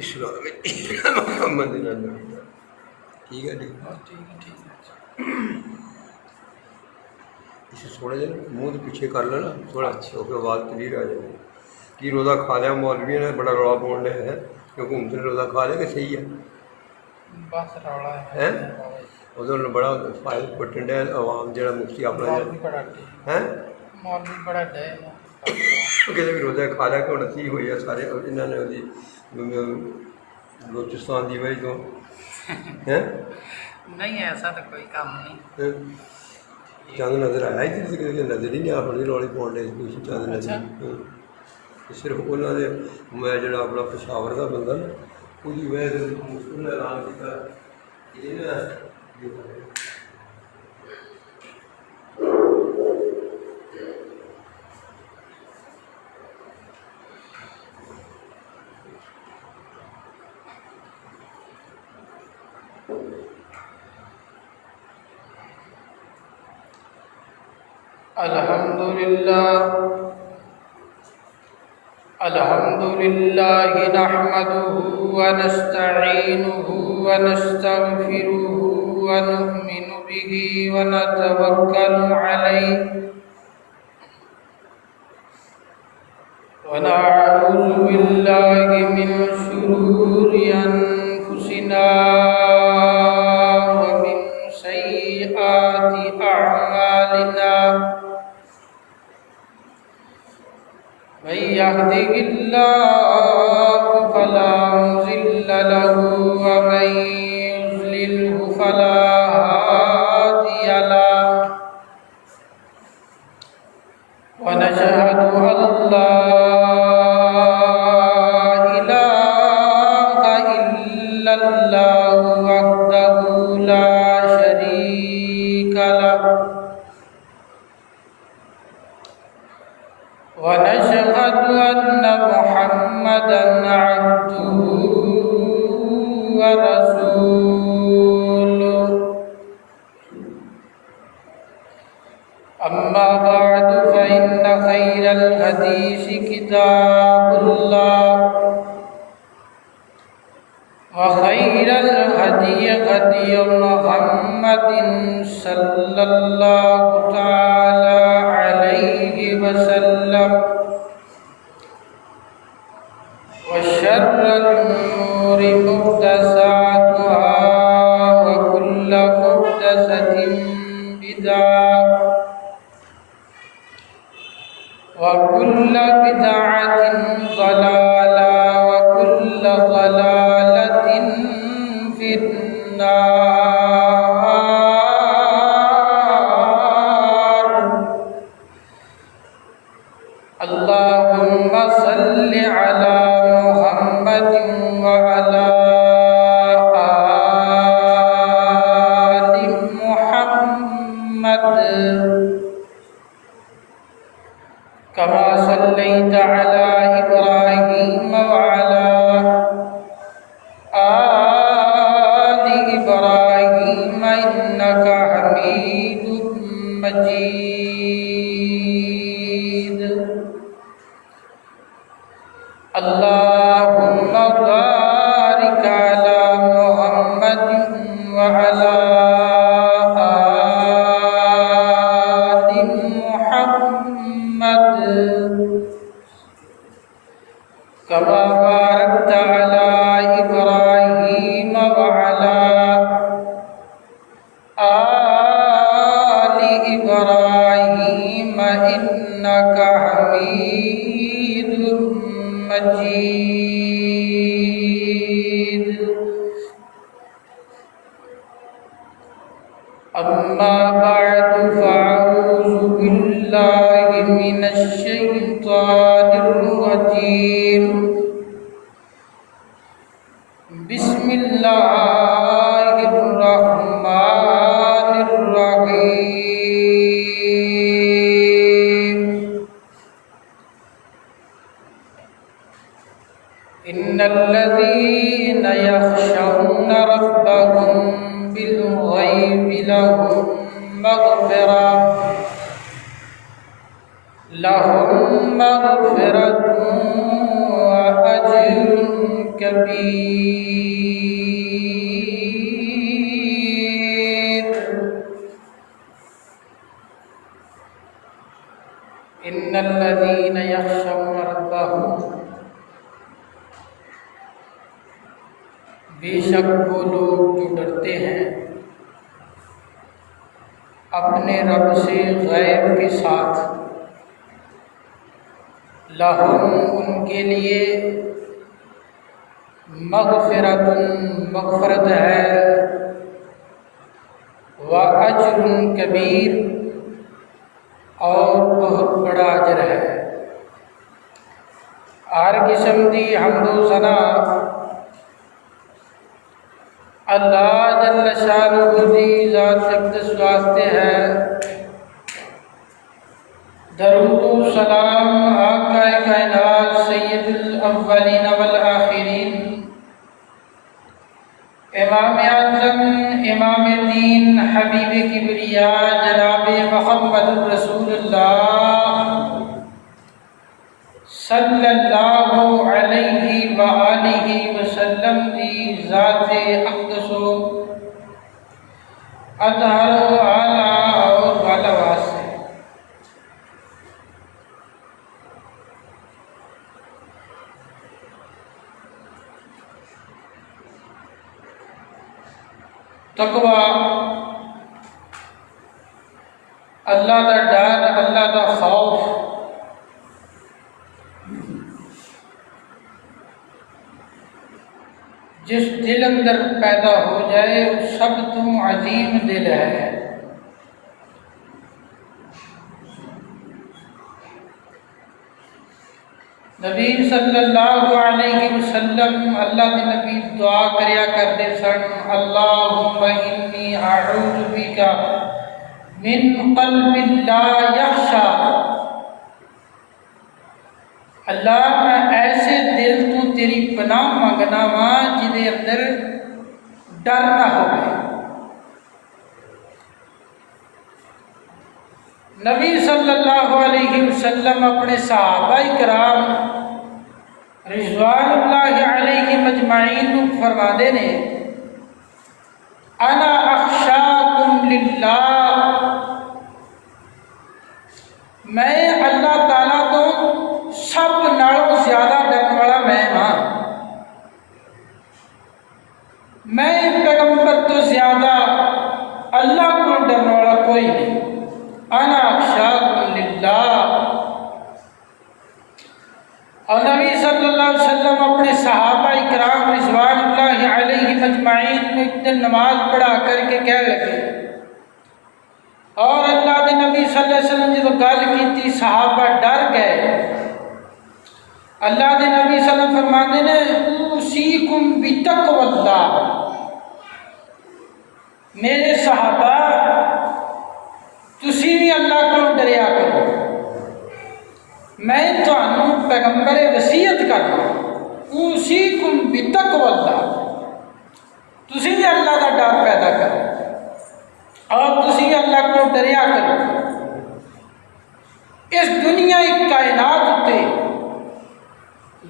اسلام محمد ٹھیک ہے جی. اسے تھوڑا جا منہ تو پیچھے کر لینا تھوڑا کیونکہ آواز کلیئر آ جائے گی. کی روزہ کھا لیا مولوی نے بڑا رولا پاؤن ڈیا ہے کیونکہ ان سے روزہ کھا لیا کہ صحیح ہے بس رولا ہے ادھر بڑا فائل پٹن ڈیا عوام جہاں مفتی اپنا ہے بڑا ڈے کہتے بھی روزہ کھا لیا کہ انتی ہوئی ہے سارے انہوں نے وہی بلوچستان کی وجہ تو نہیں ایسا تو کوئی کام نہیں. چند نظر آیا ہی کسی نظر ہی نہیں آ رولی پاؤن ڈے کچھ چند نظر صرف انہوں نے میں جڑا اپنا پشاور کا بندہ نا وہی وجہ سے انہوں نے اعلان کیا الحمد لله نحمده ونستعينه ونستغفره ونؤمن به ونتوكل عليه ونعوذ بالله من شرور أنفسنا ومن سيئات أعمالنا من يهده الله فلا مضل له ومن يضلله فلا هادي له ونشهد أن لا إله إلا الله وحده لا شريك له ونشهد أن محمدًا عبده ورسوله أما بعد فإن خير الحديث كتاب الله وخير الهدي هدي محمد صلى الله تعالى عليه وسلم وشر الأمور محدثاتها وكل محدثة بدعة وكل بدعة ضلالة وكل ضلالة في النار. اللهم صل على محمد وعلى آل محمد كما صليت على إبراهيم وعلى آل إبراهيم إنك حميد مجيد. اللهم بارك على محمد وعلى آل محمد كما باركت على إبراهيم وعلى آل إبراهيم إنك حميد مجيد. أما بعد فأعوذ بالله من الشيطان الرجيم. بسم الله الرحمن الرحيم. إن الذين يخشون ربهم بالغيب لهم مغفرة وأجر كبير إن الذين يخشون ربهم بے شک وہ لوگ جو ڈرتے ہیں اپنے رب سے غیب کے ساتھ، لہم ان کے لیے مغفرت مغفرت ہے، وَأَجْرٌ کبیر اور بہت بڑا اجر ہے۔ ہر قسم دی حمد و ثنا اللہ جل شانہ دی ذات اقدس واسطے ہے۔ درود و سلام آقا کائنات سید الاولین والآخرین، امام اعظم امام دین حبیب کبریاء جناب محمد رسول اللہ صلی اللہ علیہ وآلہ وسلم دی ذات اقدس و اطہر و اعلیٰ اور والا واسطے۔ تقوی، اللہ دا ڈر، اللہ دا خوف جس دل اندر پیدا ہو جائے وہ سب تو عظیم دل ہے۔ نبی صلی اللہ علیہ وسلم اللہ کے نبی دعا کریا کرتے سن، اللہم انی اعوذ بک من قلب لا یخشا، اللہ میں ایسے دل تو تیری پناہ منگنا وا جدے اندر ڈر نہ ہوئے۔ نبی صلی اللہ علیہ وسلم اپنے صحابہ کرام رضوان اللہ علیہ مجمعین فرماتے نے، انا اخشاکم للہ، میں اللہ تعالیٰ تو سب نالوں زیادہ ڈرن والا میں ہاں، میں پیغمبر تو زیادہ اللہ کو ڈرن والا کوئی نہیں۔ انا اخشاکم للہ۔ اور نبی صلی اللہ علیہ وسلم اپنے صحابہ کرام رضوان اللہ علیہ مجمعین میں ایک دن نماز پڑھا کر کے کہہ لگے، اور اللہ کے نبی صلی اللہ علیہ وسلم جب گل کی تھی صحابہ ڈر گئے۔ اللہ کے نبی صلی اللہ علیہ وسلم فرماتے ہیں، اوصیکم بتقوی اللہ، میرے صحابہ تسی بھی اللہ کو ڈریا کرو، میں تمہیں پیغمبر وصیت کرنا، اوصیکم بتقوی اللہ، تسی بھی اللہ کا ڈر پیدا کرو اور تسی اللہ کو ڈریا کرو۔ اس دنیا کائنات تے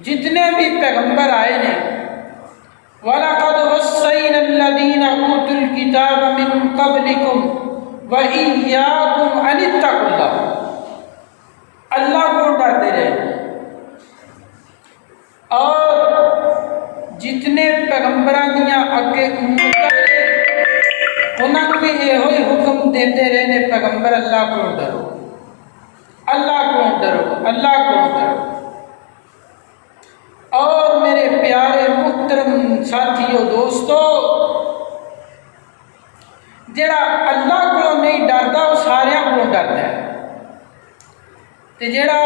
جتنے بھی پیغمبر آئے نے، وَلَقَدْ وَصَّيْنَا الَّذِينَ أُوتُوا الْكِتَابَ مِن قَبْلِكُمْ وَإِيَّاكُمْ أَنِ اتَّقُوا اللَّهَ، اللہ کو ڈرتے رہے۔ اور جتنے پیغمبران دیا اگے امتاں نے انہوں نے بھی یہ حکم دیتے رہے نے، پیغمبر اللہ کو ڈرو، اللہ کو ڈرو، اللہ کو ڈرو۔ اور میرے پیارے محترم ساتھیو دوستو، جڑا اللہ کو نہیں ڈردا وہ سارے کو ڈردا ہے، تے جڑا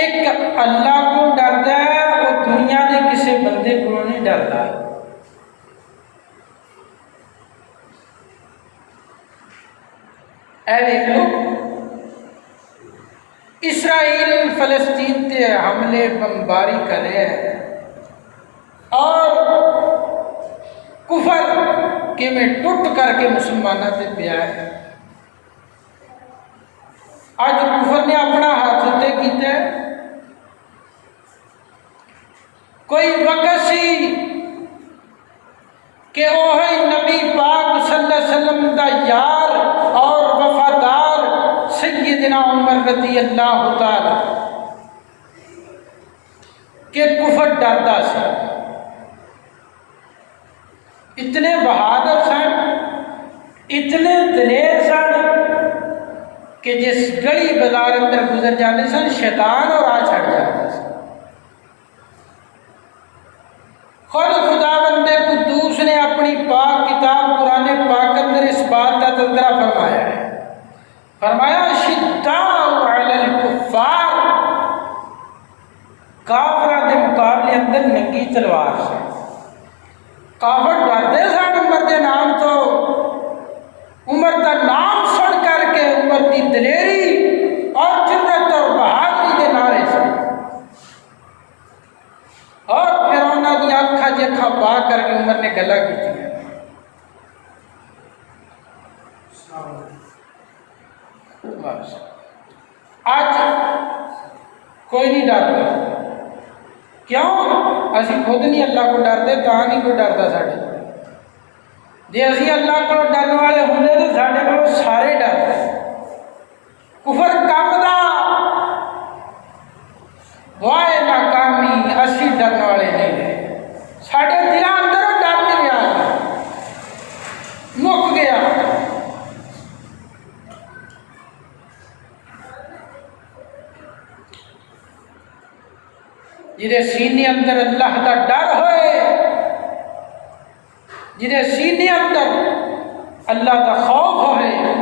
ایک اللہ کو ڈردا ہے وہ دنیا کے کسی بندے کو نہیں ڈردا۔ اے دیکھو، اسرائیل فلسطین تے حملے بمباری کر رہے ہیں، اور کفر کہ میں ٹوٹ کر کے مسلمانوں سے پیا ہے۔ آج کفر نے اپنا ہاتھ ہوتے کیتا ہے، کوئی وقت سی کہ وہی نبی پاک صلی اللہ علیہ وسلم دا یار اور وفادار سیدنا عمر رضی اللہ تعالی کہ کفر ڈردا سا، اتنے بہادر سن، اتنے دلیر سن کہ جس گلی بازار اندر گزر جانے سن شیطان اور آ چھڑ جاتا سن۔ خود خدا بندے قدوس نے اپنی پاک کتاب قرآن پاک اندر اس بات کا تذکرہ فرمایا ہے، فرمایا شداء علی الکفار، کافروں کے مقابلے اندر ننگی تلوار سے۔ کافر ڈرتے سن عمر کے نام تو، عمر کا نام سن کر کے عمر کی دلیری اور جرت اور بہادری کے نعرے سے، اور پھر انہوں نے اکھا جکھا پا کر کے عمر نے گلا کی تھی۔ آج کوئی نہیں ڈرتا، کیوں؟ اسی خود نہیں اللہ کو ڈرتے، تا نہیں کوئی ڈرتا ساڈے۔ جی اسی اللہ کو ڈرنے والے ہوں تو ساڈے کو سارے ڈرتے۔ کفر کمدا وائے ناکامی، اسی ڈرنے والے نہیں رہے، ساڈے دلوں اندر ڈر نہیں گیا، مک گیا۔ جہے سینے اندر اللہ کا ڈر ہوئے، جہے سینے اندر اللہ کا خوف ہوئے،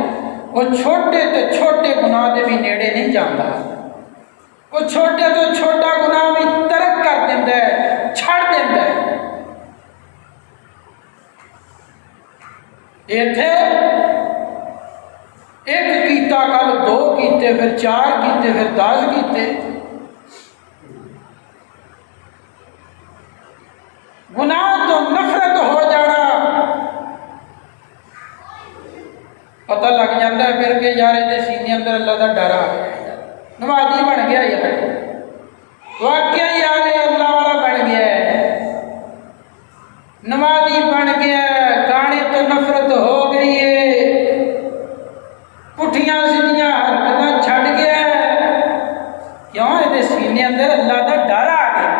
وہ چھوٹے تو چھوٹے گناہ دے بھی نیڑے نہیں جانا، وہ چھوٹے تو چھوٹا گناہ بھی ترک کر دینا ہے، چھڑ دینا ہے۔ ایتھے ایک کیتا کل دو کیتے، پھر چار کیتے، پھر 10 کیتے۔ گناہ تو نفرت ہو جانا پتہ لگ جاتا ہے پھر کہ یار یہ سینے اندر اللہ کا ڈر آ گیا، نمازی بن گیا یار، واقعی یار یہ اللہ والا بن گیا ہے، نمازی بن گیا ہے، گانے تو نفرت ہو گئی ہے، پٹھیاں سیدھیاں حرکتاں چھڑ گیا ہے، کیوں؟ یہ سینے اندر اللہ کا ڈر آ گیا۔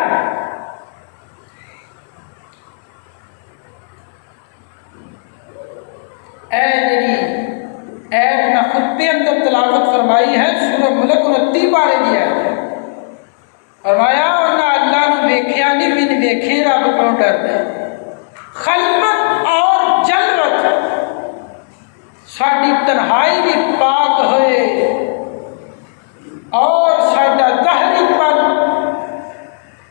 اے جڑی ایت نہ خطبے اندر تلاوت فرمائی ہے سورہ ملک 29 بارے دی ہے، فرمایا انہاں اللہ نو ویکھیا نہیں، بن ویکھے رب کو ڈردے۔ خلوت اور جلوت، ساڈی تنہائی بھی پاک ہوئے اور ساڈا ظاہری پن،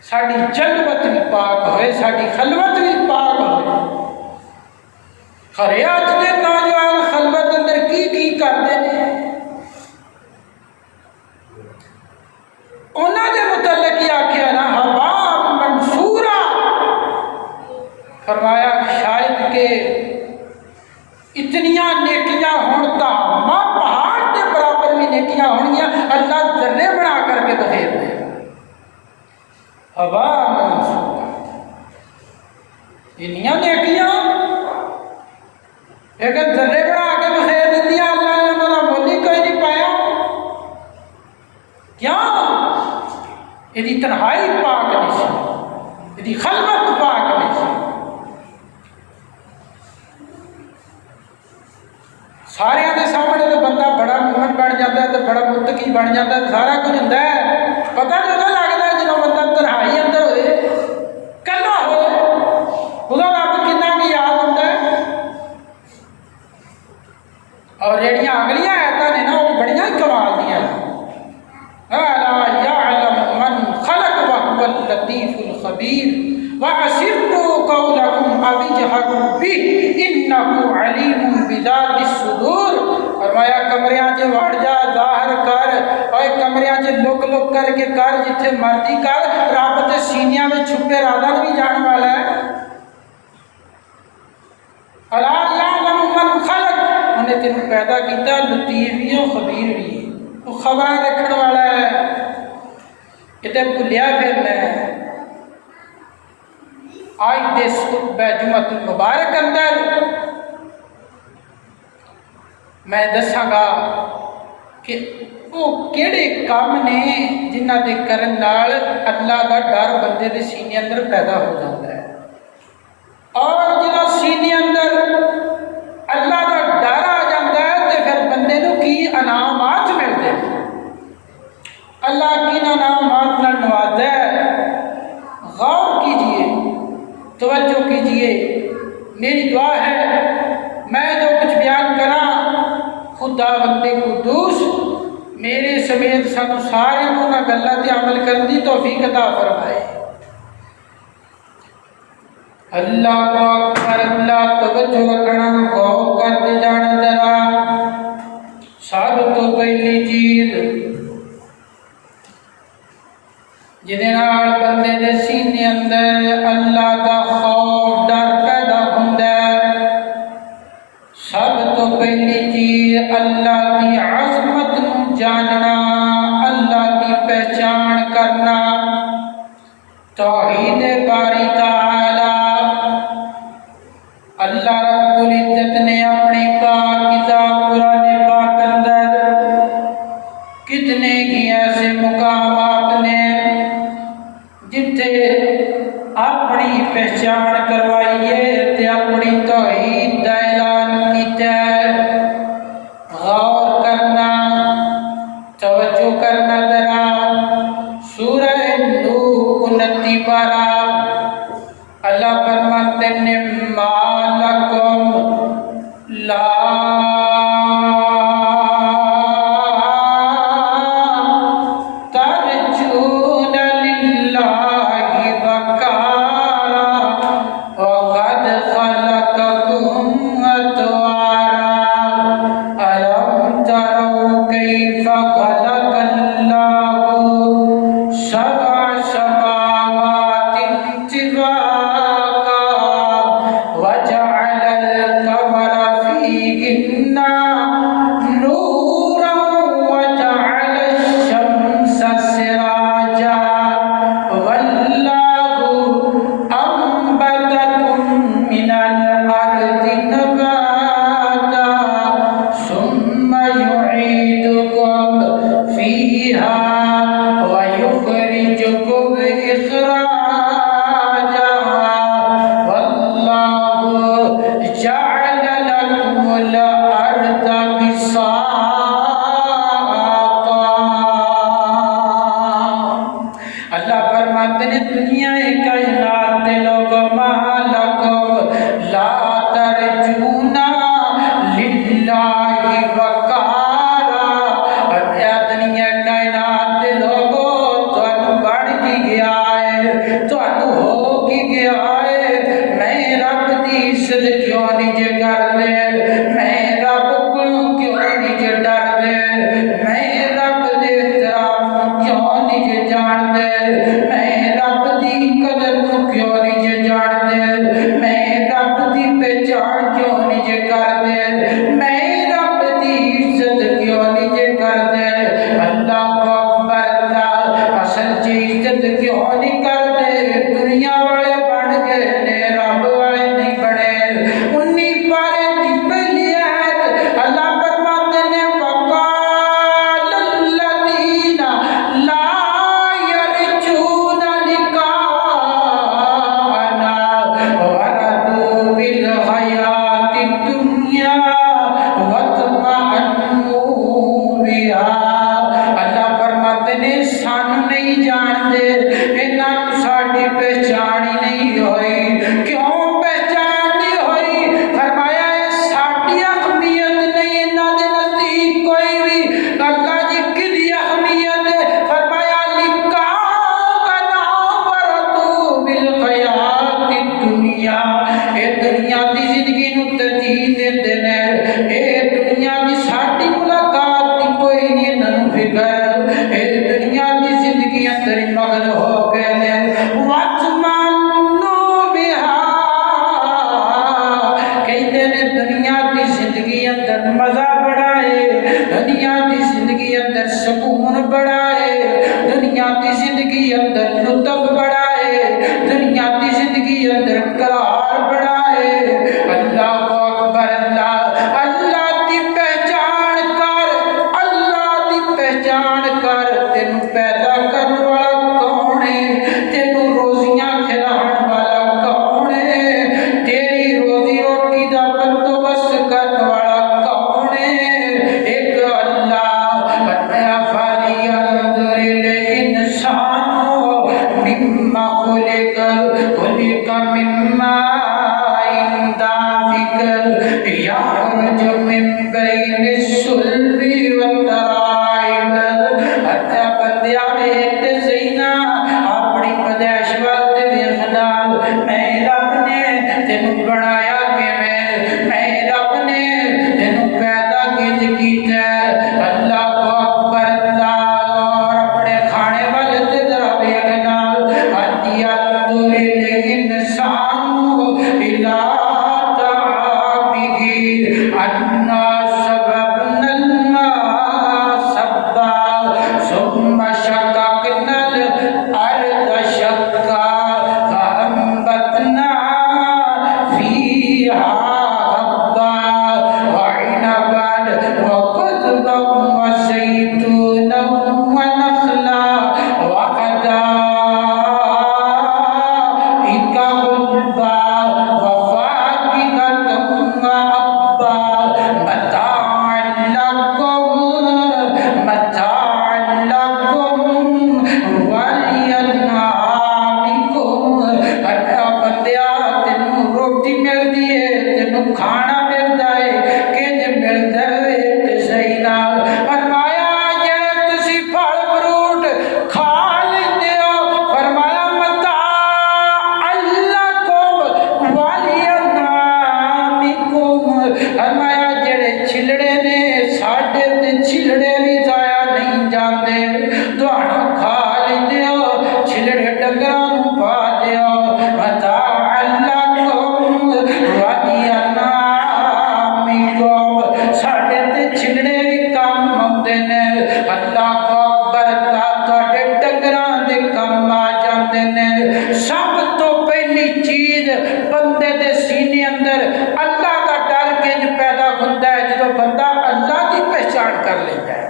ساڈی جلوت بھی پاک ہوئے، ساڈی خلوت بھی پاک ہوئے۔ خرے اج دے نوجوان خلوت اندر کی کرتے ہیں، انہوں نے متعلق ہی آخیا نا ہوا منصورہ، فرمایا شاید کہ اتنیاں نیکیاں ہون تا ماں پہاڑ کے برابر بھی نیکیاں ہونگیاں، اللہ ذرے بنا کر کے بخیر دے۔ ہوا منصورہ، اتنیاں نیکیاں ایک ذرے بنا کے بخیر دیتی، اللہ نے انہوں نے مول ہی کوئی نہیں پایا۔ کیوں؟ یہ تنہائی پاک نہیں سی، یہ خلوت پاک نہیں سی۔ سارے کے سامنے تو بندہ بڑا مومن بن جاتا ہے، تو بڑا متقی بن جاتا ہے، سارا کچھ ہوتا ہے، پتہ نہیں تو لگتا ہے جب بندہ تنہائی اندر ہوئے، کلا ہوئے، خدا رب کنا کی یاد ہوتا ہے۔ اور جہاں اگلیاں آیتاں نے نا وہ بڑیاں کمال دیا، اَلَا يَعْلَمُ مَنْ خَلَقَ وَهُوَ اللَّطِيفُ الْخَبِيرُ وَأَسِرُّوا قَوْلَكُمْ أَوِ اجْهَرُوا بِهِ إِنَّهُ عَلِيمٌ بِذَاتِ الصُّدُورِ۔ فرمایا کمریاں چ وڑ جا، ظاہر کر، اور کمریاں چ لک لک کر کے کر، جتھے مرضی کر، رب تے سینیاں میں چھپے رازاں بھی جان والا ہے۔ اَلَا يَعْلَمُ مَنْ خَلَقَ، انہیں تینوں پیدا کیتا، لطیف بھی ہے، خبیر بھی ہے، وہ خبراں رکھن والا ہے، کتے بھولیا پھرنا ہے۔ آج دے خطبہ جمعۃ المبارک اندر میں دساں گا کہ وہ کیڑے کام نے جنہاں دے کرن نال اللہ دا ڈر بندے دے سینے اندر پیدا ہو جاتا ہے، اور جنہاں سینے اندر اللہ دا ڈر آ جاتا ہے تو پھر بندے نو کی انعامات ملتے ہیں۔ اللہ کن انعامات نال نوازتا ہے، غور کیجئے، توجہ کیجئے۔ میری دعا ہے میں جو کچھ بیان کراں خدا بندے قدوس میرے سمیت سانو سارے انہاں گلاں تے عمل کرن دی توفیق عطا فرمائے۔ اللہ اکبر، اللہ توجہ رکھنا، غور کرتے جانا ذرا۔ سب تو پہلی چیز جہدے نال بندے دے سینے اندر اللہ دا خوف ڈر پیدا ہوندا ہے، سب تو پہلی چیز اللہ دی عظمت نو جاننا، اللہ دی پہچان کرنا، توحید باری تعالی۔ اللہ رب العزت نے اپنی پاک کتاب قرآن پاک اندر کتنے ہی ایسے مقامات نے جتھے اپنی پہچان کروائی ہے تے اپنی توحید دا اعلان کیتا ہے۔ غور کرنا، توجہ کرنا ذرا۔ سورہ نور 29 پارہ اللہ فرماتے ہیں ما لکم لا ترجون للہ وقارا وقد خلقکم اطوارا الم تروا کیف خلق اللہ سبع سماوات طباقا وجعل القمر فيهن نورا وجعل الشمس سراجا والله أنبتكم من الأرض نباتا ثم يعيدكم فيها ويخرجكم إخراجا والله جعل لكم الأرض بساطا۔ اللہ فرماتے ہیں دنیا کائنات دے لوگوں ما لکم لا ترجون للہ وقارا، اے دنیا کائنات دے لوگوں تانوں بڑھ کی گیا ہے، تانوں ہو کی گیا ہے میں رب دی عزت کیوں نہیں جے کر دے، میں رب کو کیوں نہیں جے ڈر دے، میں رب دے احترام کیوں نہیں جے جان دے، میں رب دی قدر کو کیوں نہیں جے جان دے، میں رب دی پہچان کیوں نہیں جے کر دے، میں رب دی عزت کیوں نہیں جے کر دے۔ اللہ اکبر، اللہ اصل چی عزت کیوں نہیں کر دے؟ دنیا والے بن گئے نے، رب والے نہیں بنے۔ 19 پارے دی پہلی آیت اللہ فرماتے ہیں وقال الذین لا یرجون لقاءنا ورضوا بالحیات الدنیا واطمأنوا بها۔ اللہ فرماتے ہیں سانو نہیں جانتے، انہاں ساڈی پہچان ہی نہیں ہوئی۔ کیوں پہچان نہیں ہوئی؟ فرمایا ہے ساڈی اہمیت نہیں انہاں دے نزدیک کوئی بھی۔ اللہ جی کدی اہمیت ہے؟ فرمایا لقاءنا ورضوا بالحیات الدنیا، اے دنیا دی زندگی نو ترجیح دیندے نے، اے دنیا دی ساڈی ملاقات دی کوئی نہیں انہاں نوں فکر، اے دنیا دی زندگی اندر ہی مگن ہو گئے نے۔ وَاطْمَأْنُوا بِهَا، کہتے نے دنیا دی زندگی اندر مزہ بڑا ہے، دنیا دی زندگی اندر سکون بڑا ہے، دنیا دی زندگی اندر لطف بڑا ہے، دنیا دی زندگی اندر مما خلق من ماء دافق يخرج من بين الصلب والترائب. بندیا ویخ سینا اپنی پیدائش وقت ویخنا میں رب نے تینوں بنایا کیویں میں رب نے تینوں پیدا کیتا اللہ کو اکبر اللہ. اور اپنے کھانے والے تے ذرا ویخنا ہدیہ تل انسان الى طعامه انا سببنا الماء سبا ثم شققنا الارض شقا فانبتنا فيها حبا وعنبا وقضبا وزيتونا ونخلا وحدائق غلبا وفاكهة وأبا متاعا لكم ولأنعامكم. بندیا تینوں روٹی ملتی ہے تینوں کھانا ملتا ہے کنج ملتا ہے تے صحیح نال فرمایا جڑے تسی پھل فروٹ کھا لیندے ہو فرمایا متاع لکم ولأنعامکم. فرمایا جڑے چھلڑے نے ساڈے تے چھلڑے بھی ضائع نہیں جاندے تہاڈا کھا لیندے ہو چھلڑے ڈنگراں نوں پا دیو متاع لکم ولأنعامکم. ساڈے تے چھلڑے بھی کم آندے نے اللہ کو اکبر اللہ تہاڈے ڈنگراں دے کم آ جاندے نے. سب تو پہلی چیز بندے دے سینے اندر اللہ کا ڈر کنج پیدا ہوندا ہے جدوں بندہ اللہ کی پہچان کر لیتا ہے.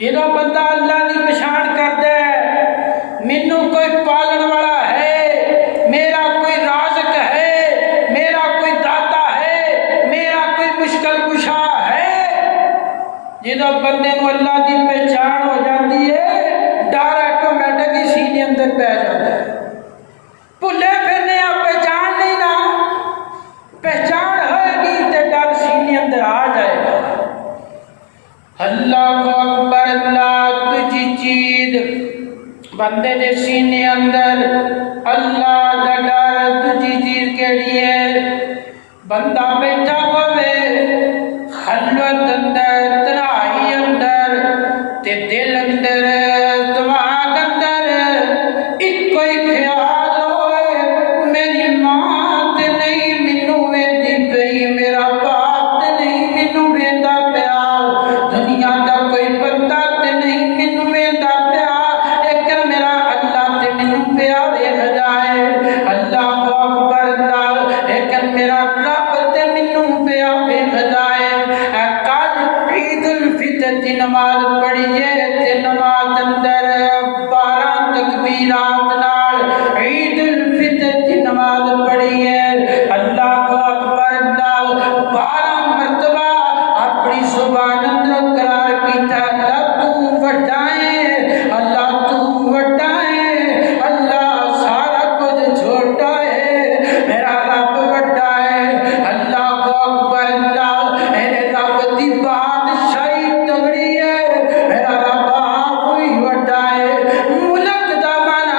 جدوں بندہ اللہ کی پہچان کردا ہے مینوں کوئی پالن والا ہے میرا کوئی رازق ہے میرا کوئی داتا ہے میرا کوئی مشکل کشا ہے. جدوں بندے نوں اللہ کی پہچان ہو جاتی ہے ڈر آٹومیٹک ہی سینے اندر پی جاتا ہے. بھلے پھرنے آپ پہچان نہیں نا پہچان ہوئے گی تے ڈر سینے اندر آ جائے گا. اللہ کو اکبر اللہ تجھی چیز بندے دے سینے اندر اللہ دا ڈر تجھی چیز کیڑی ہے. بندہ بیٹھا ہوئے خلوت اندر تنہائی اندر تے دل اندر دماغ اندر ایک کوئی خیال ہوئے میری ماں تے نہیں مینوں ویندی پئی میرا باپ تے نہیں مینوں ویندا پیا دنیا دا کوئی بندہ تے نہیں مینوں ویندا پیا لیکن میرا اللہ تے مینوں پیا ویکھدا ہے. اللہ کو اکبر اللہ لیکن میرا رب تے مینوں پیا ویکھدا ہے. کل عید الفطر دی نماز پڑھیے تے نماز اندر 12 تکبیرات نال عید الفطر دی نماز پڑھیے. اللہ کو اکبر اللہ 12 مرتبہ اپنی زبان اندر قرار کیتا اللہ تو وڈا ہے اللہ تو وڈا ہے اللہ سارا کچھ چھوٹا ہے میرا رب وڈا ہے. اللہ کو اکبر اللہ میرے رب دی بادشاہی تگڑی ہے میرا رب آپ ہی وڈا ہے. ملک دا مانا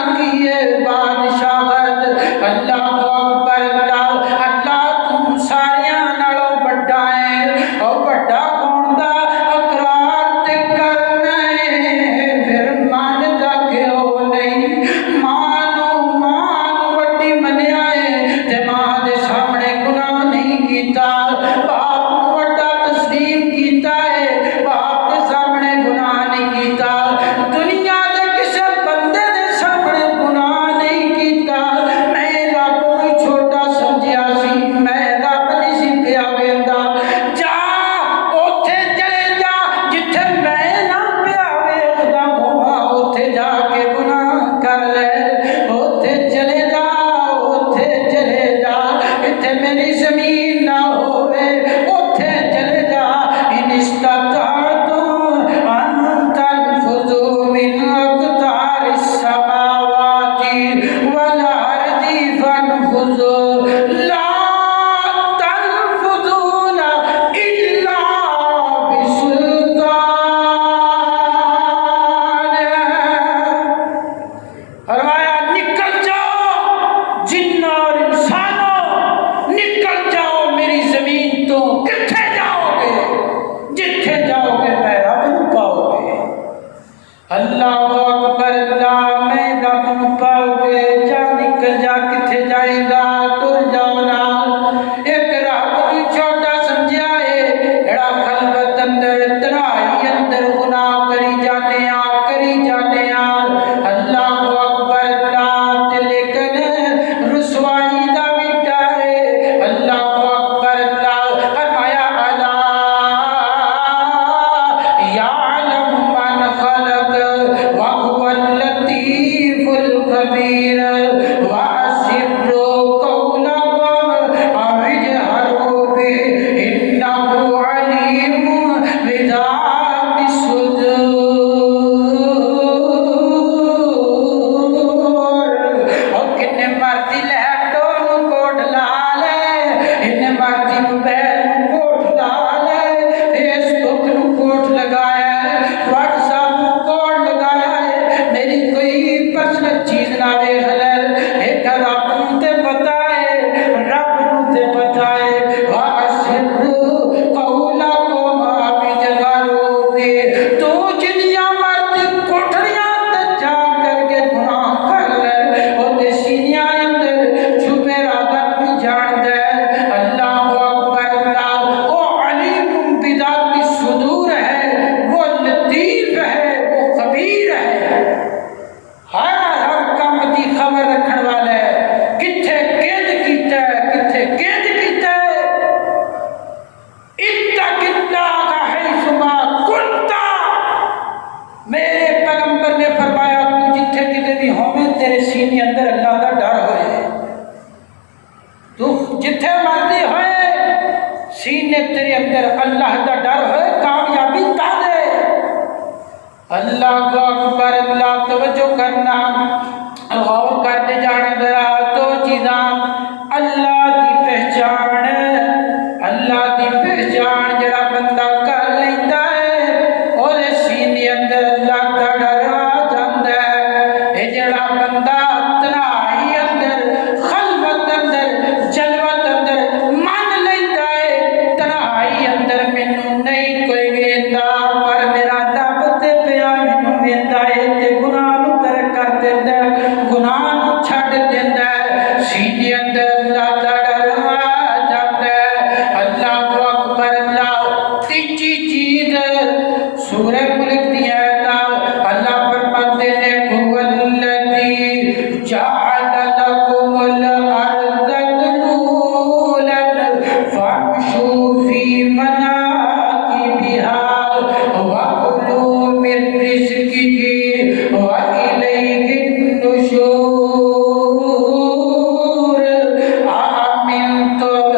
کرنا غور کرتے جانا ذرا دو چیزاں اللہ دی پہچان جڑا بندہ کر لیتا ہے اور سینے اندر اللہ کا ڈر آ جاتا ہے یہ جڑا بندہ تنہائی اندر خلوت اندر جلوت اندر من لیتا ہے تنہائی اندر مینوں نہیں کوئی ویندا پر میرا رب تے پیا مینوں ویندا ہے تے گناہ نوں ترک کر دیندا ہے گناہ نوں چھڈ دیندا ہے سینے اندر اللہ دا ڈر آ جاتا ہے اللہ اکبر اللہ تیجی چیز سورہ ملک دی آیات اللہ فرماتے ہیں هو الذی جعل لکم الارض ذلولا فامشوا فی مناکبہا وَكُلُوا مِن رِزْقِهِ وَإِلَيْهِ النُّشُورُ أَأَمِنتُم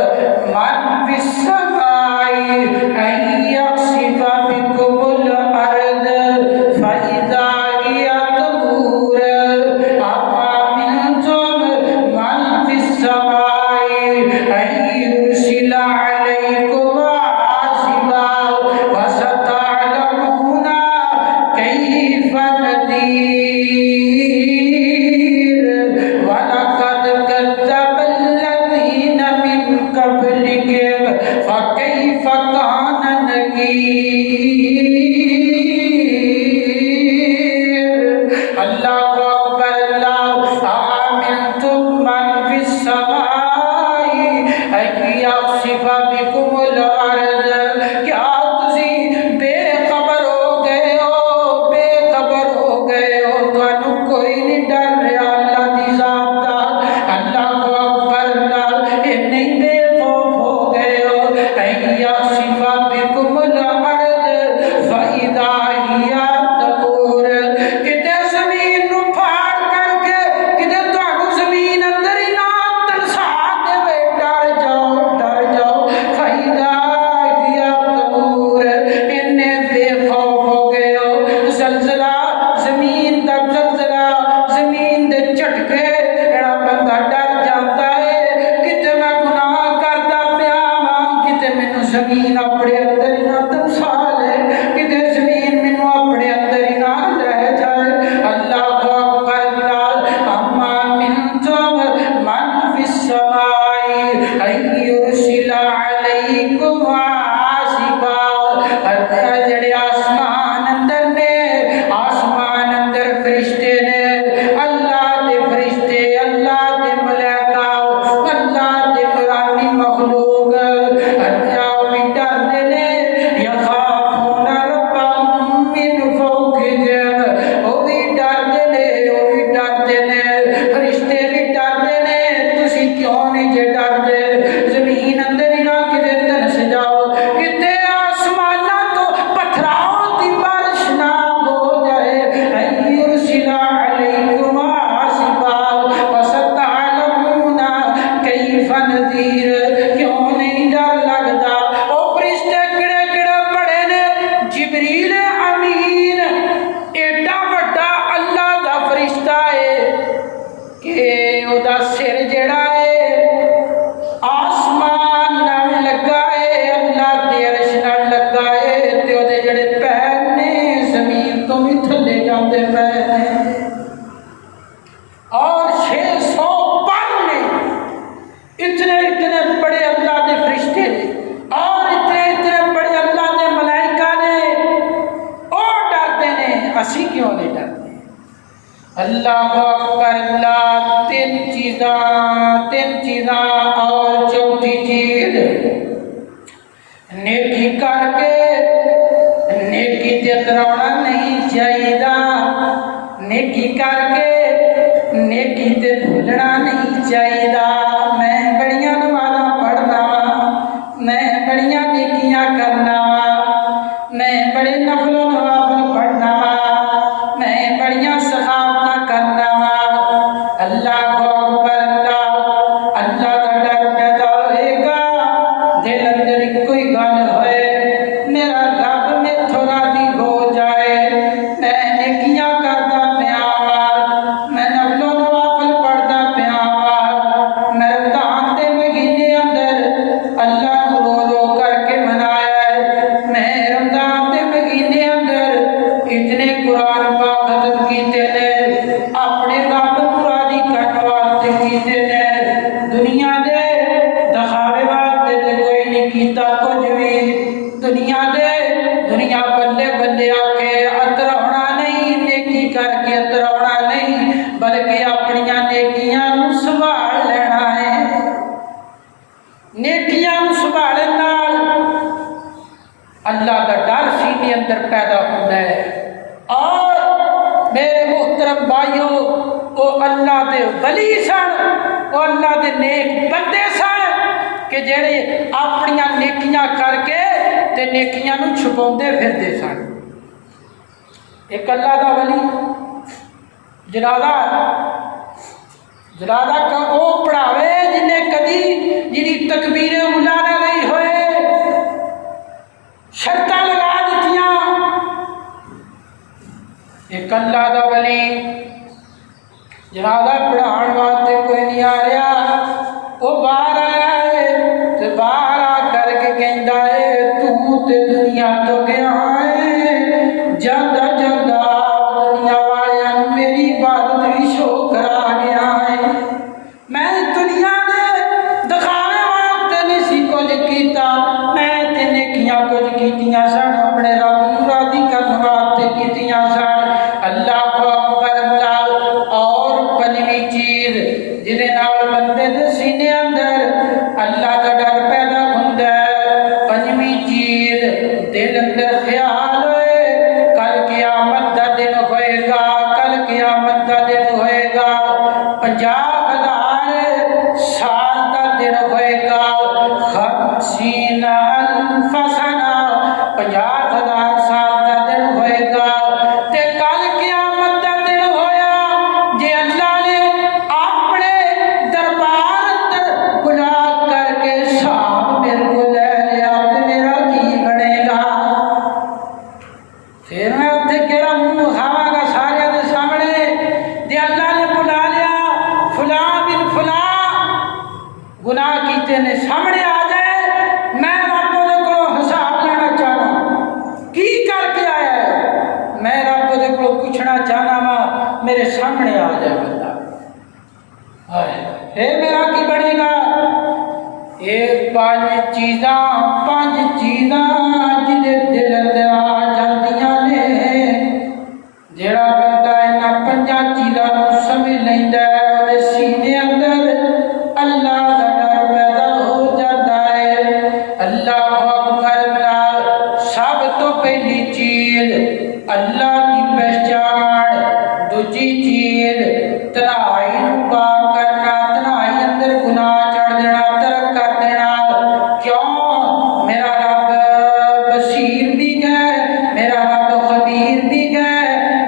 مَّن فِي السَّمَاءِ أَن يَخْسِفَ بِكُمُ الْأَرْضَ فَإِذَا هِيَ تَمُورُ أَأَمِنتُم مَّن فِي السَّمَاءِ أَن يُرْسِلَ عَلَيْكُمْ حَاصِبًا فَسَتَعْلَمُونَ كَيْفَ نَذِيرِ وَلَقَدْ كَذَّبَ الَّذِينَ مِن قَبْلِكُمْ فَكَيْفَ كَانَ نَكِيرِ اللہ اکبر اللہ آمنتم من فی السماء ان یخسف بکم الارض کیا تسی بے خبر ہو گئے ہو تانوں کوئی نہیں ڈر رہا اللہ دی ذات دا اللہ اکبر اللہ اے نہیں بے خوف ہو گئے ہو ان یخسف بکم الارض فاذا ہی تمور کتے زمین نو پھاڑ کر کے کتے تانوں زمین اندر ہی نہ ترسا دے ڈر جاؤ فاذا ہی تمور انہیں بے خوف ہو گئے ہو زلزلہ زمین دا زلزلہ زمین دے جھٹکے ایڑا بندہ ڈر جاتا ہے کتے میں گناہ کردا پیا ہاں کتے مینوں زمین اپنے اندر ہی نہ ترسا لے کتے زمین مینوں اپنے اندر ہی نہ لے جائے اللہ اکبر اللہ اما منتم من فی السماء ان یرسل علیکم حاصبا جڑے آسمان اندر فرشتے نے اللہ دے فرشتے اللہ دے ملائکہ اللہ دے نورانی مخلوق اللہ بھی ڈرتے نے یخافون ربهم من فوقهم وہ بھی ڈرتے نے فرشتے بھی ڈرتے نے تسی کیوں نہیں جے ڈرتے زمین اندر ہی نہ کتے تنس جاؤ کتے آسماناں تو پتھراؤ دی بارش نہ ہو جائے ان یرسل علیکم حاصبا فستعلمون کیف نذیر کیوں نہیں ڈر لگدا او فرشتے کڑے بڑے نے جبریل امین ایڈا بڑا اللہ دا فرشتہ ہے کہ او دا سر جڑا ہے آسمان نال لگا ہے اللہ دے عرش نال لگا ہے تے او دے جڑے پیر نے زمین تو بھی تھلے جاندے پے نے اور 600 پر نے اتنے بڑے اللہ دے فرشتے نے اور اتنے بڑے اللہ دے ملائکہ نے اور ڈرتے نے اسی کیوں نہیں ڈرتے اللہ اکبر اللہ تین چیزاں اور چوتھی چیز نیکی کر کے نیکی تے کرانا نہیں چاہیے نیکی کر کے نیکی تے بھولنا نہیں چاہیے میں بڑیاں نمازاں پڑھنا میں بڑیاں نیکیاں کرنا میں بڑے نفل و نوافل پڑھنا میں بڑیاں سخاوتاں کرنا اللہ اکبر اللہ کا ڈر پیدا ہوئے گا دل اندر کوئی گل ہوئے میرا رب میں تھوڑا دی ہو جائے میں نیکیاں کرتا پیا نے اپنے رب کو راضی کرنے واسطے کیتے نے دنیا دے دکھاوے واسطے تے کوئی نہیں کیتا کچھ بھی دنیا بلے بلے آ کے اتراؤنا نہیں نیکی کر کے اتراؤنا نہیں بلکہ اپنی نیکیاں نو سنبھال لینا ہے نیکیاں نو سنبھالن نال اللہ کا ڈر سینے اندر پیدا ہوتا ہے اور میرے محترم بھائیوں وہ اللہ دے ولی سن وہ اللہ دے نیک بندے سن کہ جڑے اپنی نیکیاں کر کے تے نیکیاں نو چھپاؤندے پھردے سن ایک اللہ دا ولی جنازہ کا وہ پڑھاوے جنہیں کدی جنی تکبیر اولا نہ رہی ہوئے شرطاں لگا دیتیاں ایک اللہ دا ولی جنازہ پڑھان واسطے کوئی نہیں آ رہا وہ باہر آیا ہے تے باہر آ کر کے کہندا ہے تو تے دنیا تو گیا ہے جاندہ جاندہ دنیا والیاں میری عبادت بھی شو کرا گیا ہے میں دنیا دے دکھاوے واسطے نہیں سی کچھ کیتا میں تے نیکیاں کچھ کیتیاں سن اپنے رب نوں راضی کرنے واسطے کیتیاں سن اللہ اکبر اللہ اور پنجویں چیز جہدے نال بندے دے سینے اندر اللہ دا ڈر پیدا ہوندا ہے پنجویں چیز دل اندر خیال ہوئے کل قیامت دا دن ہوئے گا کل قیامت دا دن ہوئے گا 50,000 سال دا دن ہوئے گا 50,000 سنہ 50,000 سال دا دن ہوئے گا تے کل قیامت دا دن ہویا جے اللہ نے اپنے دربار اندر گناہ کر کے حساب میرے کو لے لیا تے میرا کی بنے گا پھر میں اتنے کہڑا منہ کھاواں گا سارے دے سامنے جے اللہ نے بلا لیا فلاں بن فلاں گناہ کیتے نے سامنے آ جائے میں رب دے کولوں حساب لینا چاہنا کی کر کے آیا ہے میں رب دے کولوں پوچھنا چاہنا وا میرے سامنے آ جائے بندہ پھر میرا کی بنے گا یہ پانچ چیزاں جہدے دل اندر آ جاندیاں نے جڑا بندہ انہاں پنجاں چیزاں نوں سمجھ لیندا ہے اودے سینے اندر اللہ دا ڈر پیدا ہو جاتا ہے اللہ اکبر اللہ سب تو پہلی چیز اللہ کی پہچان دوجی چیز تنہائی نوں پاک کرنا تنہائی اندر گناہ چڑھ دینا ترک کر دینا کیوں میرا رب بصیر بھی ہے میرا رب خبیر بھی ہے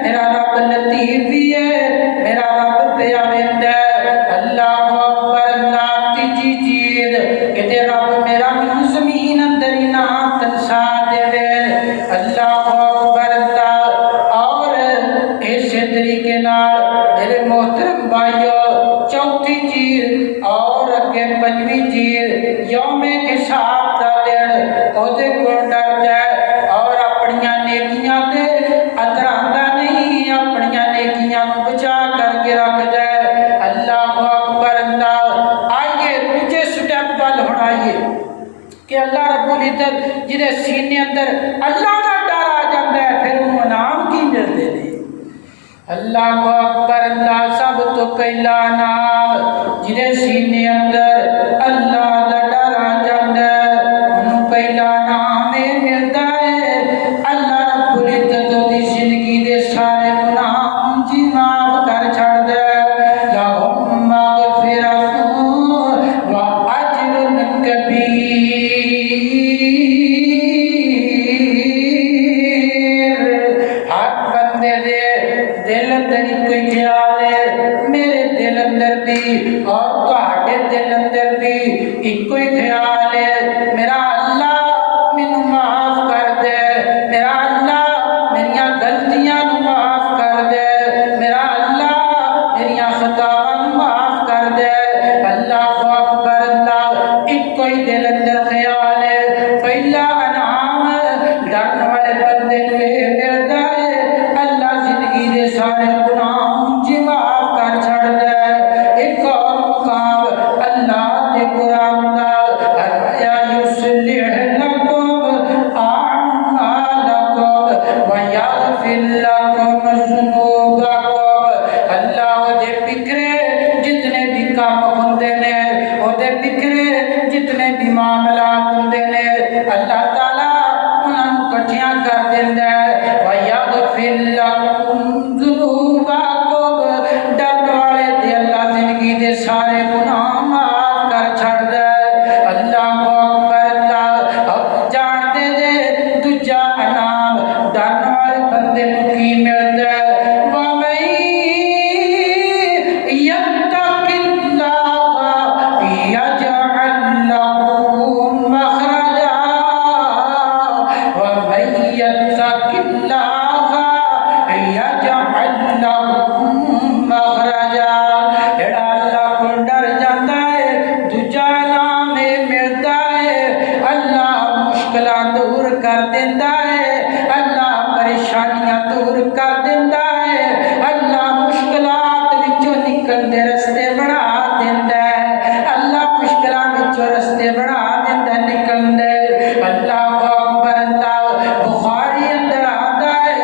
میرا رب لطیف بھی ہے میرا رب بیابند ہے اللہ اکبر اللہ تیجی چیز کہ رب میرا منہ زمین اندر ہی نہ تنسا دے اللہ اکبر اللہ اور اسی طریقے نال میرے محترم بھائیو چوتھی چیز اور اگے پنجویں چیز یوم حساب دا دن اودے کول ڈردا ہے اور اپنیاں نیکیاں تے اتراندا نہیں اپنیاں نیکیاں نوں بچا کر کے رکھدا ہے اللہ اکبر اللہ آئیے دوجے سٹیپ وال ہن آئیے کہ اللہ رب العزت جہدے سینے اندر اللہ دا ڈر آ جاندا ہے پھر انہوں انعام کی ملدے نے اللہ اکبر اللہ سب تو پہلا نام جہدے سینے اندر اللہ دا ڈر آ جاندا ہے انہوں پہلا نام یہ ملدا ہے اللہ رب العزت دی زندگی دے سارے گناہ جی معاف کر چھڑدا ہے لہم مغفرۃ و اجر کبیر ہر بندے دے دل اندر کوئی خیال ہے میرے دل اندر بھی اور اللہ دے بکھرے جتنے بھی کام ہوندے نے دے بکھرے جتنے بھی معاملات ہوندے نے اللہ تعالیٰ انہاں نوں کٹھیاں کر دیندا ہے وَيَغْفِرْ لَكُمْ ذُنُوبَكُمْ ڈرن والے تے اللہ زندگی دے سارے گناہ معاف کر چھڑدا ہے اللہ اکبر اللہ اب جانتے جے دوجا انعام ڈرن والے بندے نوں کی ملدا ہے دور کر دیتا ہے اللہ پریشانیاں دور کر دیتا ہے اللہ مشکلات وچوں نکلن دے رستے بنا دیتا ہے اللہ مشکلات وچوں رستے بنا دیتا نکلن دے اللہ اکبر اللہ بخاری اندر آتا ہے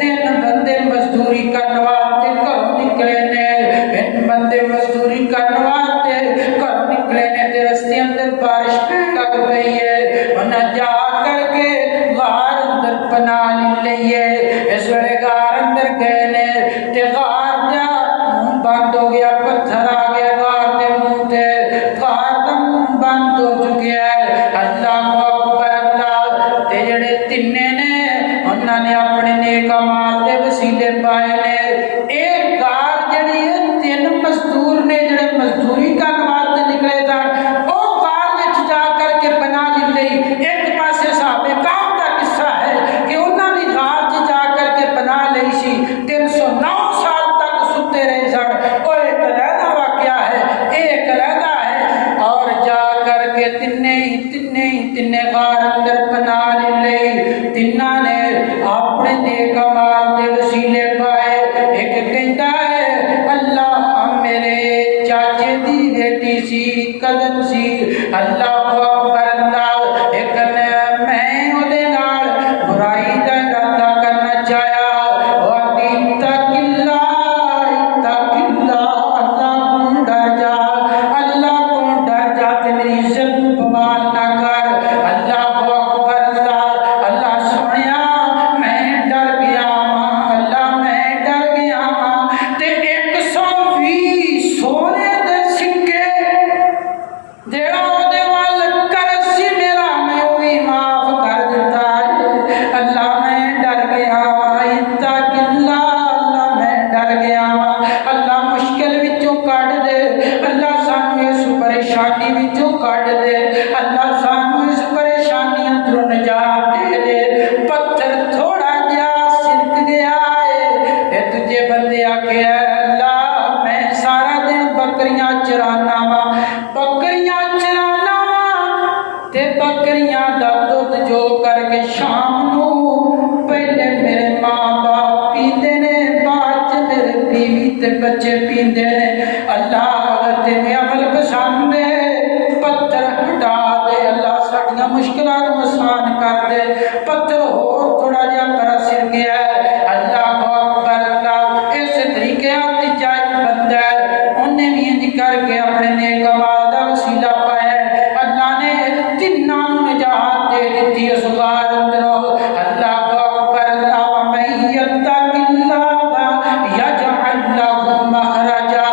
3 بندے مزدوری کرنے واسطے گھروں نکلے نے 3 بندے مزدوری کرنے واسطے گھروں نکلے نے تے رستے اندر بارش لگ پئی ہے انہاں جا کر کے غار اندر پناہ لئیے اس ویلے غار اندر گئے نے تے غار دا منہ بند ہو گیا پتھر آ گیا غار دے منہ تے غار دا منہ بند ہو چکیا ہے اللہ اکبر اللہ تے جڑے تینے نے انہاں نے اپنے نیک اعمال دے وسیلے پائے نے ایک غار جڑی ہے 3 مزدور نے جڑے مزدوری کرن واسطے نکلے سن او غار وچ جا کر کے پناہ لئی ایک پاسے صحابہ کرام دا قصہ ہے کہ انہاں بھی غار وچ جا کر کے پناہ لئی سی 309 سال تک ستے رہے سن اور ایک علیحدہ واقعہ ہے ایک علیحدہ ہے اور جا کر کے تنے غار اندر پناہ لئی تنہاں نے اپنے نیک اعمال دے وسیلے پائے ایک کہندا ہے اللہ میرے چاچے دی بیٹی سی کزن سی اللہ اکبر اللہ ایک میں اودے نال برائی دا ارادہ کرنا چاہیا اتق اللہ اللہ کو ڈر جا تے میری عزت بوال نہ کر اللہ اکبر اللہ اللہ سنیا میں ڈر گیا اللہ میں ڈر گیا تے 120 سونے دے سکے جڑا اودے وال کرسی میرا میں وہی معاف کر دیتا ہے اللہ میں ڈر گیا اتق اللہ میں ڈر گیا اللہ مشکل وچوں کڈ دے اللہ سانوں اس پریشانی وچوں کڈ دے اللہ سانوں اس پریشانی اندروں نجات دے دے پتھر تھوڑا جا سرک گیا ہے تجھے بندے آکھے اللہ میں سارا دن بکریاں چرانا وا بکریاں چرانا وا تے بکریاں دا دودھ جو کر کے شام نو پہلے میرے ماں باپ پیندے نے بعد میرے بیوی تے بچے پیندے نے اللہ تیرے عمل پسند ہے پتھر ہٹا دے اللہ ساڈیاں مشکلات آسان کر دے پتھر ہور تھوڑا جا پر سر گیا ہے اللہ اکبر اللہ اس طریقے آتی جائے بندہ ہے انہیں بھی انج کر کے اپنے نیک اعمال دا وسیلہ پایا ہے اللہ نے تنہاں نوں نجات دے دیتی اس غار اندر اللہ اکبر اللہ ومن یتق اللہ یجعل لہ مخرجا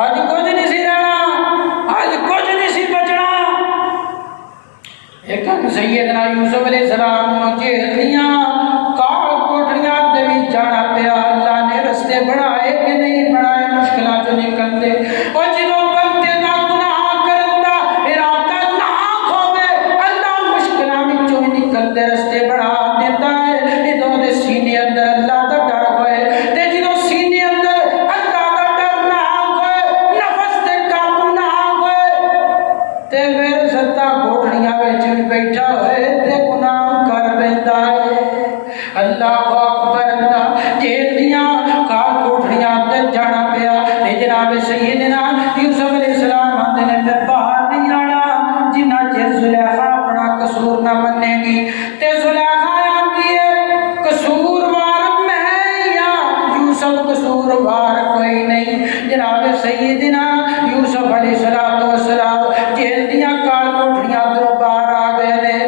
اج کچھ نہیں سی رہنا، اج کچھ نہیں سی بچنا۔ ایک سیدنا یوسف علیہ السلام جیل دیاں کال کوٹڑیاں دے وچ جانا پیا۔ اللہ نے رستے بنائے کہ نہیں بنائے مشکلات تو نکلتے، اور جدوں بندے دا گناہ کرن دا ارادہ نہ ہوے اللہ مشکلاں وچوں نکلتے رستے بنا دیندا ہے۔ جدوں دے سینے اندر اللہ دا ڈر ہوئے تے جدوں سینے اندر اللہ دا ڈر نہ ہوئے، نفس تے قابو نہ ہوئے تے پھر ستا کوٹڑیاں وچ بیٹھا ہوئے تے گناہ کر بیندا ہے۔ اللہ اکبر، اللہ جیل دیاں کال کوٹڑیاں اندر جانا پیا تے جناب سیدنا یوسف علیہ السلام آندے نے میں باہر نہیں آنا جنہ چر زلیخا اپنا قصور نہ منے گی۔ تے زلیخا آندی ہے قصوروار میں یا یوسف قصوروار کوئی نہیں۔ جناب سیدنا یوسف علیہ السلام جیل دیاں کال کوٹڑیاں اندروں باہر آ گئے نے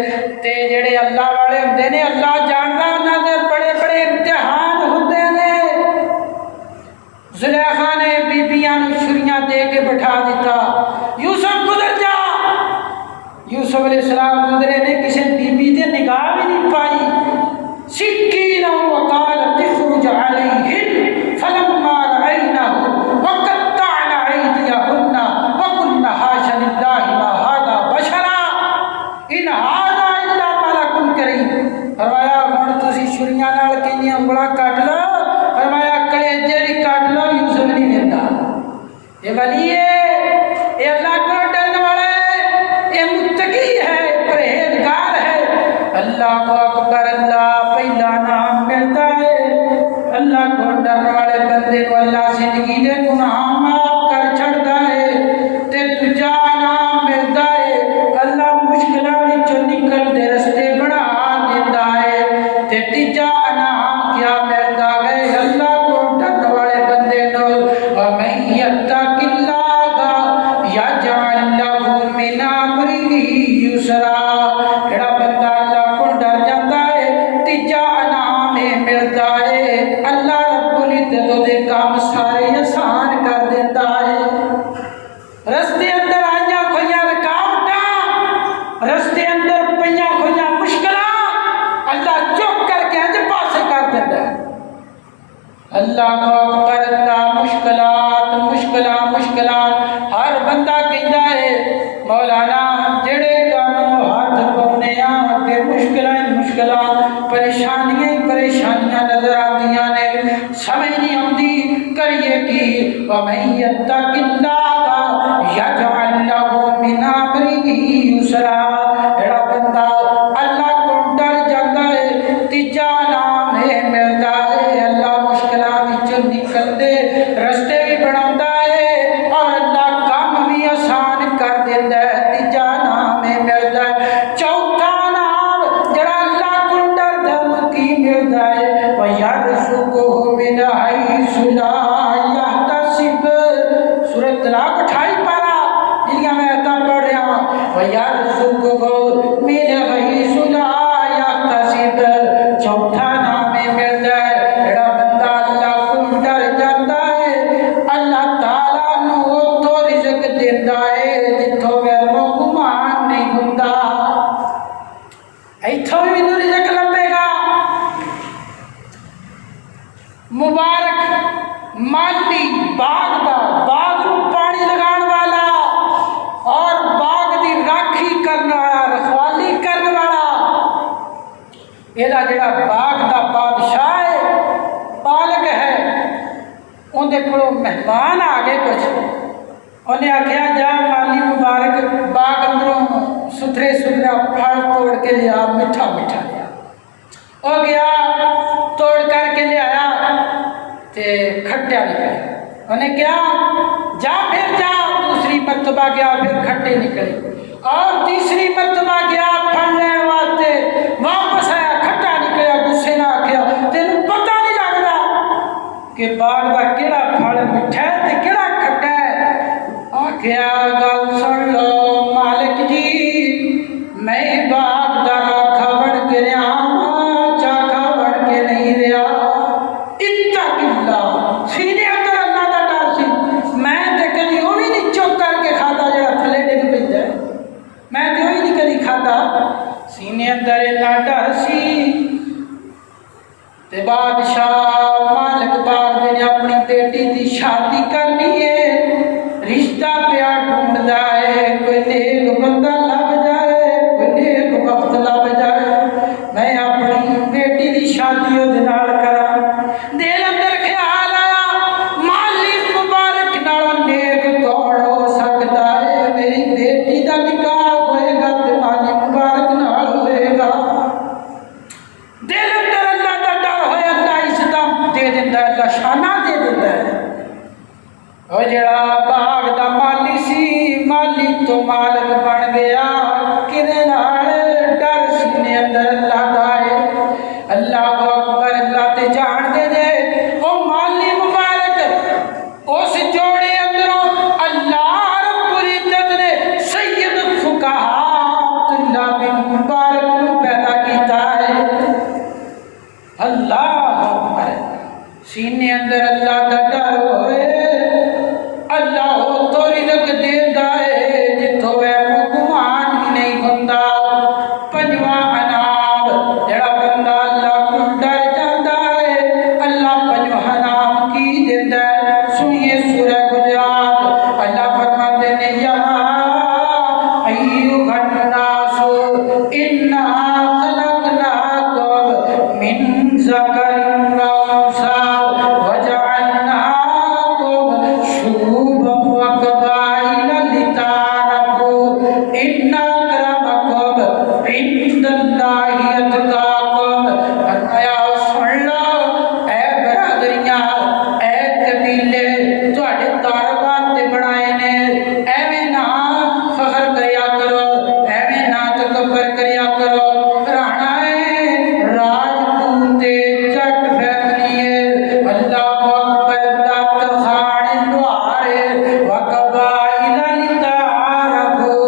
تے جڑے اللہ والے ہوندے نے اللہ جاندا انہاں دے بڑے بڑے امتحان ہوندے نے۔ زلیخا نے بیبیاں نوں چھریاں دے کے بٹھا دیتا، یوسف گزر جا۔ یوسف علیہ السلام گزرے نے کسی بیبی تے نگاہ بھی نہیں پائی۔ سکینہ وقالت اخرج علیہن فلما رأینہ وقطعن ایدیہن وقلن حاش للہ ما ھذا بشرا ان ھذا الا ملک کریم۔ فرمایا ہن تسی چھریاں نال کنیاں انگلاں کٹ لو، فرمایا کلیجے بھی کٹ لو، یوسف نہیں دیندا۔ یہ ولی ہے، یہ اللہ کو ڈرنے والا ہے، یہ متقی ہے، پرہیزگار ہے۔ اللہ اکبر، اللہ پہلا نام ملتا ہے۔ اللہ کو ڈرنے والے بندے کو اللہ زندگی دے گناہ معاف کر چھڑتا ہے تے دوجا نام ملتا ہے اللہ مشکلاں وچوں نکل دے رستے بنا دیندا ہے تے تیجا نام کیا ملتا ہے اللہ کو ڈرنے والے بندے نو وَمَن يَتَّقِ اللَّهَ يَجْعَل لَّهُ مِنْ أَمْرِهِ يُسْرًا۔ جڑا بندہ اللہ کو ڈر جاندا ہے تیجا انعام ملتا ہے اللہ رب العزت دے کام سارے آسان کر دیتا ہے۔ رستے اندر آئیاں کھوئیاں رکاوٹاں، رستے اندر پئیاں کھوئیاں مشکلاں اللہ چک کر کے انج پاسے کر دیتا ہے۔ اللہ اکبر، اللہ مشکلات مشکلات مشکلات ہر بندہ کہندا ہے مولانا جڑے کام ہاتھ پاؤنے آ کہ مشکلاں مشکلات پریشانیاں پریشانیاں نظر آندیاں نے، سمجھ نہیں آندی کریے کی۔ وَمَن يَتَّقِ اللَّهَ يَجْعَل لَّهُ مِنْ أَمْرِهِ يُسْرًا۔ جڑا بندہ اللہ کو ڈر جاندا ہے تیجا نام ہے ملتا ہے اللہ مشکلاں وچوں نکل دے رستے بھی بناوندا ہے اور اللہ کام بھی آسان کر دیندا ہے تیجا نام ہے ملتا ہے۔ چوتھا نام جڑا اللہ کو ڈر دے کی ملتا ہے وَيَرْزُقْهُ مِنْ حَيْثُ لَا يَحْتَسِبُ۔ سورۃ طلاق 28 پارہ جنہاں میں آیتاں پڑھ رہا ہوں وَيَرْزُقْهُ مِنْ حَيْثُ لَا يَحْتَسِبُ۔ چوتھا نام ملتا ہے جڑا بندہ اللہ کو ڈر جاندا ہے اللہ تعالیٰ نو تو رزق دیندا ہے جتھوں وہم و گمان نہیں ہوندا، ایتھوں بھی مینوں رزق لبے گا۔ مبارک مالی باغ دا، باغ نو پانی لگان والا اور باغ دی راکھی کرنے والا، رکھوالی کرنے والا، یہ جڑا باغ دا بادشاہ ہے پالک ہے، اندے کولوں مہمان آ گئے کچھ، انہیں آخیا جا مالی مبارک باغ اندروں ستھرے ستھرا پھل توڑ کے لیا، میٹھا میٹھا لیا۔ وہ گیا توڑ کر کے لے آیا تے کھٹیا نکلے، انہیں کیا جا پھر جا، دوسری مرتبہ گیا پھر کھٹے نکلے، اور تیسری مرتبہ گیا پھل لینے واسطے واپس آیا کھٹا نکلیا، غصے نہ آخیا تینوں پتہ نہیں لگتا کہ باغ کا کہڑا پھل میٹھا ہے تے کہڑا کھٹا ہے؟ آخیا گل سن لو مالک جی، میں باغ دا راکھا بن کے رہا ہاں، چاکھا بن کے نہیں رہا۔ اتق اللہ، سینے اندر اللہ دا ڈر سی، میں تے کرنی ہے رشتہ پیا ڈھونڈتا ہے کوئی نیک بندہ لب جائے کوئی نیک وقت لب جائے میں اپنی بیٹی دی شادی دے نال کراں دل اندر خیال آیا مالی مبارک نال نیک کون ہو سکتا ہے میری بیٹی دا نکاح ہوئے گا تے مالی مبارک نال ہوئے گا دل اندر اللہ دا ڈر ہوئے اللہ عزت دے دیندا ہے اللہ شانہ دے دیندا ہے او جڑا باغ دا مالی سی مالی تو مالک بن گیا کدے نال ڈر سینے اندر اللہ دا ہے اللہ اکبر اللہ تے جان دے دے او مالی مبارک اس جوڑے اندروں اللہ رب العزت نے سید الفقہاء عبداللہ بن مبارک کو پیدا کیتا ہے اللہ اکبر سینے اندر اللہ دا ڈر ہوئے اللہ ہو تو رزق دیندا ہے جتھوں وے گمان ہی نہیں ہوندا پنجواں انعام جڑا بندہ اللہ کو ڈر جاندا ہے اللہ پنجواں انعام کی دیندا ہے سنیے سورہ حجرات اللہ فرماتے ہیں یا ایھا الناس انا خلقناکم من ذکر و انثى وجعلناکم شعوبا وقبائل لتعارفوا ان اکرمکم عند اللہ اتقاکم فرمایا سن لو اے برادریاں اے قبیلے تواڈے تعارفات تے بنائے نے ایویں نہ فخر کریا کرو ایویں نہ تکبر کریا کرو رانا ہے راجپوت جٹ فیملی ہے اللہ اکبر اللہ تخان لوہار وقبائل لتعارفوا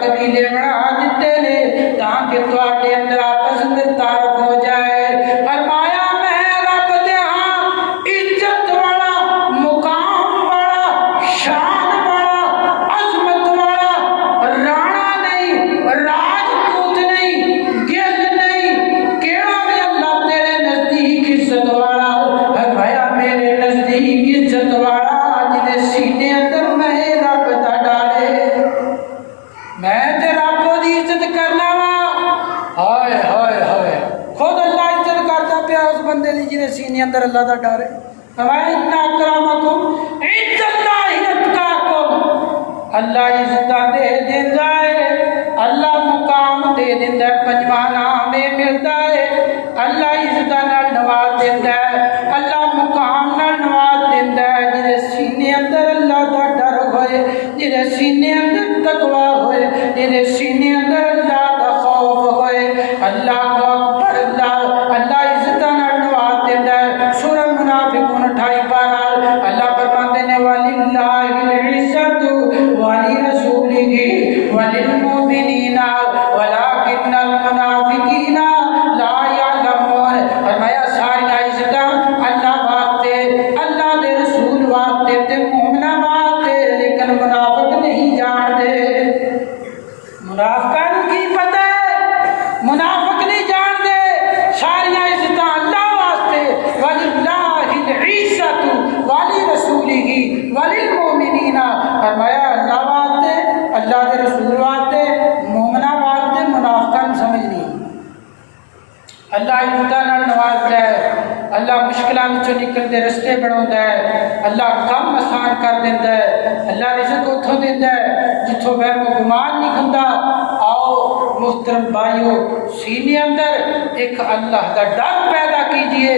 قبیلے بنا دیتے نے تاکہ تواڈے اندر آپس میں تعارف ہو جائے فرمایا میں رب دے ہاں عزت والا مقام والا شان والا عظمت والا رانا نہیں راجپوت نہیں گل نہیں کیڑا بھی اللہ تیرے نزدیک عزت والا فرمایا میرے نزدیک عزت والا جدے سینے اندر میں رب دا ڈالے میں تے رب دی عزت کرنا وا ہائے ہائے ہائے خود اللہ عزت کرتا پیا اس بندے دی جدے سینے اندر اللہ دا ڈر ہے فرمایا ان اکرمکم عند اللہ اتقاکم اللہ عزت دے دیندا ہے اللہ مقام دے دیندا ہے پنجواں نام ملدا ہے اللہ عزت نال نواز دیندا ہے اللہ مقام نال نواز دیندا ہے جدے سینے اندر اللہ دا ڈر ہوئے جدے سینے اندر تقوی ہوئے جدے سینے اندر اللہ دا خوف ہوئے اللہ اکبر اللہ اللہ عزت نال نواز دیندا ہے سورہ منافقون 28 پارہ اللہ فرماتے ہیں وللہ العزت ولرسولہ وللمؤمنین ولکن المنافقین لا یعلمون فرمایا ساری عزت اللہ واسطے اللہ دے رسول واسطے تے مومناں واسطے لیکن منافق نہیں جانتے منافقاں نوں کی پتہ ہے منافق نہیں جانتے ساری عزت اللہ واسطے وللہ العزت ولرسولہ وللمؤمنین فرمایا اللہ واسطے اللہ دے رسول واسطے مومناں واسطے منافقاں نوں سمجھ نہیں اللہ عزت نال نوازدا ہے اللہ مشکلاں وچوں نکل دے رستے بناوندا ہے اللہ کم آسان کر دیندا ہے اللہ رزق اتھوں دیندا ہے جتھوں وہم و گمان نہیں ہوندا آؤ محترم بھائیو سینے اندر ایک اللہ کا ڈر پیدا کیجئے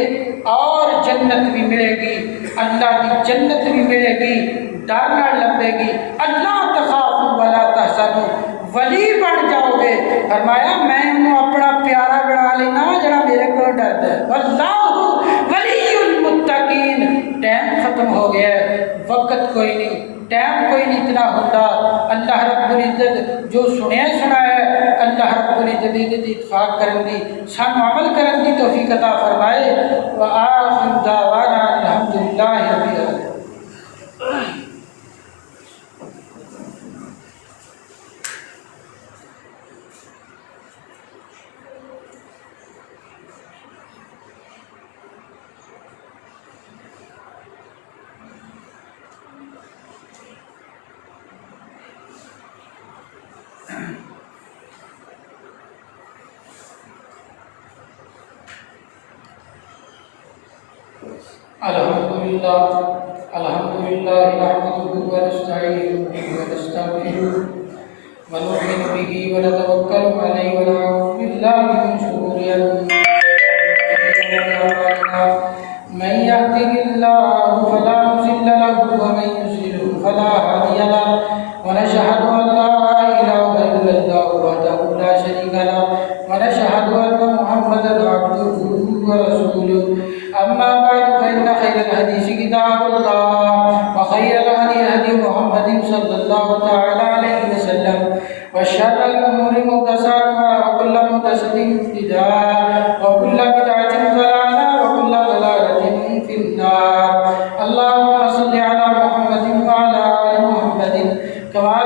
اور جنت بھی ملے گی اللہ کی جنت بھی ملے گی ڈر نہ لبے گی اللہ تخافوا ولا تحزنوا ولی بن جاؤ گے فرمایا میں انہوں اپنا پیارا بنا لینا جڑا میرے کو ڈرتا ہے واللہ ولی المتقین ٹائم ختم ہو گیا ہے وقت کوئی نہیں ٹائم کوئی نہیں اتنا ہوتا اللہ رب العزت جو سنیا سنا ہے اللہ رب العزت دی اتفاق کرن دی سان عمل کرن دی توفیق عطا فرمائے وآخر دعوانا الحمدللہ رب العالمین الحمد لله نحمده ونستعينه ونستغفره ونؤمن به ونتوكل عليه ونعوذ بالله من شرور أنفسنا من يهده الله فلا مضل له ومن يضلل فلا هادي له ونشهد أن لا إله إلا الله وحده لا شريك له ونشهد أن محمدا عبده ورسوله أما بعد فإن خير الحديث كتاب الله وخير الهدي هدي محمد صلى الله تعالى عليه وسلم وشر الأمور محدثاتها وكل محدثة بدعة وكل بدعة ضلالة وكل ضلالة في النار. اللهم صل على محمد وعلى آل محمد كما